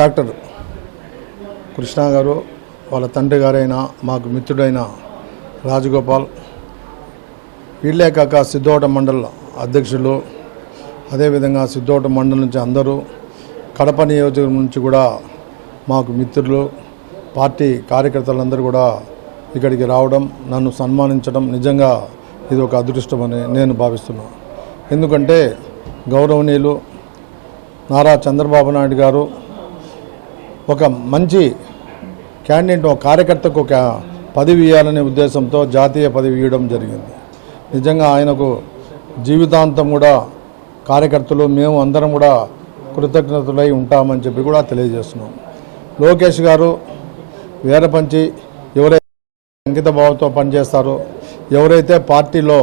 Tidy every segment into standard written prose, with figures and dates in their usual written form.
Doctor Krishna గారు వాళ్ళ తండ్రి గారైన మాకు మిత్రుడైన రాజగోపాల్, వీళ్ళే కాక సిద్ధోట మండల అధ్యక్షులు, అదేవిధంగా సిద్ధోట మండలం నుంచి అందరూ, కడప నియోజకవర్గం నుంచి కూడా మాకు మిత్రులు, పార్టీ కార్యకర్తలందరూ కూడా ఇక్కడికి రావడం, నన్ను సన్మానించడం నిజంగా ఇది ఒక అదృష్టమని నేను భావిస్తున్నాను. ఎందుకంటే గౌరవనీయులు నారా చంద్రబాబు నాయుడు గారు ఒక మంచి క్యాండిడేట్, ఒక కార్యకర్తకు ఒక పదవి ఇవ్వాలనే ఉద్దేశంతో జాతీయ పదవి ఇవ్వడం జరిగింది. నిజంగా ఆయనకు జీవితాంతం కూడా కార్యకర్తలు మేము అందరం కూడా కృతజ్ఞతలై ఉంటామని చెప్పి కూడా తెలియజేస్తున్నాం. లోకేష్ గారు వీరపంచి ఎవరైతే అంకిత భావంతో పనిచేస్తారో, ఎవరైతే పార్టీలో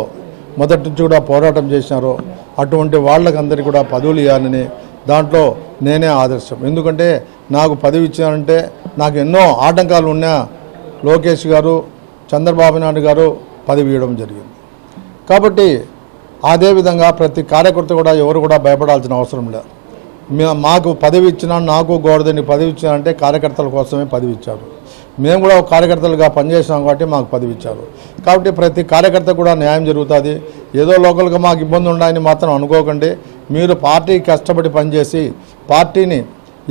మొదటి నుంచి కూడా పోరాటం చేసినారో అటువంటి వాళ్ళకందరికీ కూడా పదవులు ఇవ్వాలని, దాంట్లో నేనే ఆదర్శం. ఎందుకంటే నాకు పదవి ఇచ్చారంటే నాకు ఎన్నో ఆటంకాలు ఉన్నా లోకేష్ గారు, చంద్రబాబు నాయుడు గారు పదవి ఇవ్వడం జరిగింది. కాబట్టి అదేవిధంగా ప్రతి కార్యకర్త కూడా ఎవరు కూడా భయపడాల్సిన అవసరం లేదు. మాకు పదవి ఇచ్చినా, నాకు గోడదని పదవి ఇచ్చారంటే కార్యకర్తల కోసమే పదవి ఇచ్చారు. మేము కూడా ఒక కార్యకర్తలుగా పనిచేసినాం కాబట్టి మాకు పదవి ఇచ్చారు. కాబట్టి ప్రతి కార్యకర్త కూడా న్యాయం జరుగుతుంది. ఏదో లోకల్గా మాకు ఇబ్బంది ఉన్నాయని మాత్రం అనుకోకండి. మీరు పార్టీ కష్టపడి పనిచేసి పార్టీని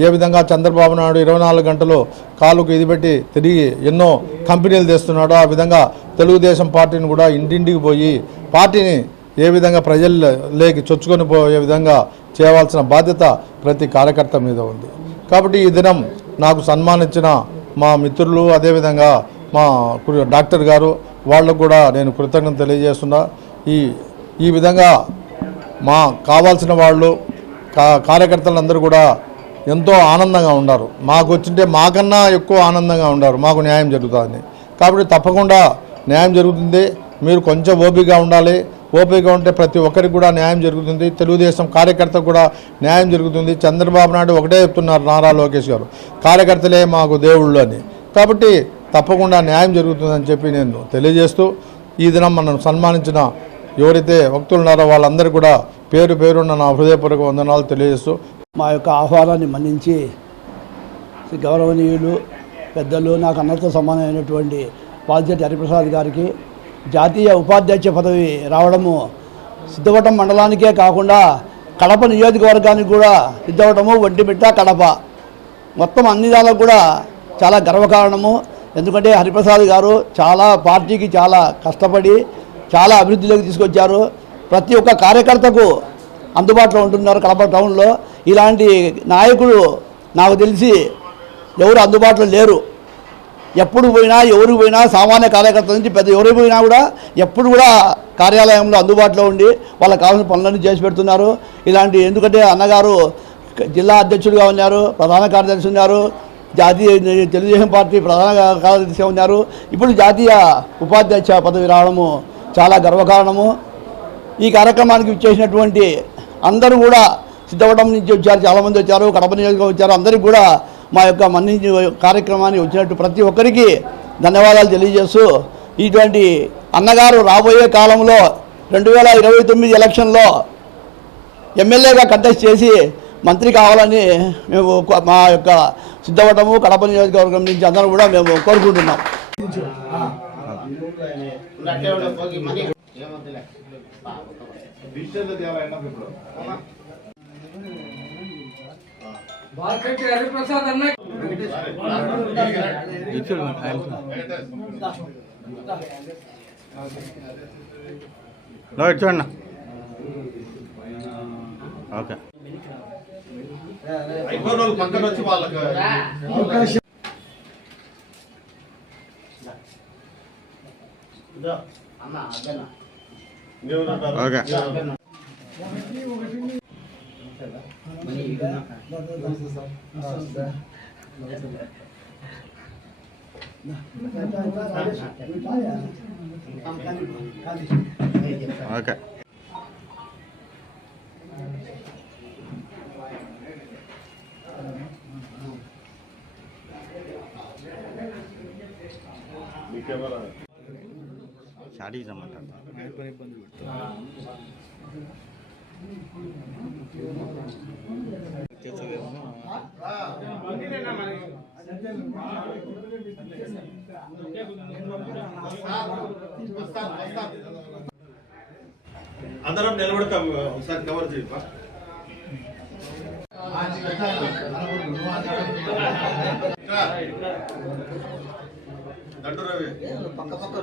ఏ విధంగా చంద్రబాబు నాయుడు 24 గంటలు కాలుకు ఇది పెట్టి తిరిగి ఎన్నో కంపెనీలు తెస్తున్నాడో, ఆ విధంగా తెలుగుదేశం పార్టీని కూడా ఇంటింటికి పోయి పార్టీని ఏ విధంగా ప్రజల్లోకి చొచ్చుకొని పోయే విధంగా చేయవలసిన బాధ్యత ప్రతి కార్యకర్త మీద ఉంది. కాబట్టి ఈ దినం నాకు సన్మానించిన మా మిత్రులు, అదేవిధంగా మా డాక్టర్ గారు, వాళ్ళకు కూడా నేను కృతజ్ఞత తెలియజేస్తున్నా. ఈ విధంగా మా కావాల్సిన వాళ్ళు కార్యకర్తలందరూ కూడా ఎంతో ఆనందంగా ఉన్నారు. మాకు వచ్చింటే మాకన్నా ఎక్కువ ఆనందంగా ఉన్నారు, మాకు న్యాయం జరుగుతుంది. కాబట్టి తప్పకుండా న్యాయం జరుగుతుంది. మీరు కొంచెం ఓపికగా ఉండాలి. ఓపికగా ఉంటే ప్రతి ఒక్కరికి కూడా న్యాయం జరుగుతుంది. తెలుగుదేశం కార్యకర్తకు కూడా న్యాయం జరుగుతుంది. చంద్రబాబు నాయుడు ఒకటే చెప్తున్నారు, నారా లోకేష్ గారు, కార్యకర్తలే మాకు దేవుళ్ళు అని. కాబట్టి తప్పకుండా న్యాయం జరుగుతుందని చెప్పి నేను తెలియజేస్తూ, ఈ దినం మనం సన్మానించిన ఎవరైతే వ్యక్తులు ఉన్నారో వాళ్ళందరూ కూడా పేరు పేరున్న నా హృదయపూర్వక వందనాలు తెలియజేస్తూ, మా యొక్క ఆహ్వానాన్ని మన్నించి గౌరవనీయులు పెద్దలు, నాకు అన్నతో సమానమైనటువంటి పాల్చెట్టి హరిప్రసాద్ గారికి జాతీయ ఉపాధ్యక్ష పదవి రావడము సిద్ధవటం మండలానికే కాకుండా కడప నియోజకవర్గానికి కూడా, సిద్ధవటము, ఒంటిమిట్ట, కడప మొత్తం అన్ని దానికి కూడా చాలా గర్వకారణము. ఎందుకంటే హరిప్రసాద్ గారు చాలా పార్టీకి చాలా కష్టపడి చాలా అభివృద్ధిలోకి తీసుకొచ్చారు. ప్రతి ఒక్క కార్యకర్తకు అందుబాటులో ఉంటున్నారు కడప టౌన్లో. ఇలాంటి నాయకుడు నాకు తెలిసి ఎవరు అందుబాటులో లేరు. ఎప్పుడు పోయినా, ఎవరికి పోయినా, సామాన్య కార్యకర్త నుంచి పెద్ద ఎవరికి పోయినా కూడా ఎప్పుడు కూడా కార్యాలయంలో అందుబాటులో ఉండి వాళ్ళకి కావాల్సిన పనులన్నీ చేసి పెడుతున్నారు. ఇలాంటి ఎందుకంటే అన్నగారు జిల్లా అధ్యక్షుడిగా ఉన్నారు, ప్రధాన కార్యదర్శి ఉన్నారు, జాతీయ తెలుగుదేశం పార్టీ ప్రధాన కార్యదర్శిగా ఉన్నారు. ఇప్పుడు జాతీయ ఉపాధ్యక్ష పదవి రావడము చాలా గర్వకారణము. ఈ కార్యక్రమానికి ఇచ్చేసినటువంటి అందరూ కూడా సిద్ధవటం నుంచి వచ్చారు, చాలామంది వచ్చారు, కడప నియోజకవర్గం వచ్చారు. అందరికీ కూడా మా యొక్క మన్నించి కార్యక్రమాన్ని వచ్చినట్టు ప్రతి ఒక్కరికి ధన్యవాదాలు తెలియజేస్తూ, ఇటువంటి అన్నగారు రాబోయే కాలంలో 2029 ఎలక్షన్లో ఎమ్మెల్యేగా కంటెస్ట్ చేసి మంత్రి కావాలని మేము మా యొక్క సిద్ధవటము, కడప నియోజకవర్గం నుంచి అందరం కూడా మేము కోరుకుంటున్నాం. హరిప్రసాద్ అన్న చూడన్న ఓకే పక్కన వచ్చి వాళ్ళకి ఓకే ఓకే शादी जमाता అందరం నిలబడతాం ఒకసారి కవర్ చేయవా దండు రవి పక్క పక్క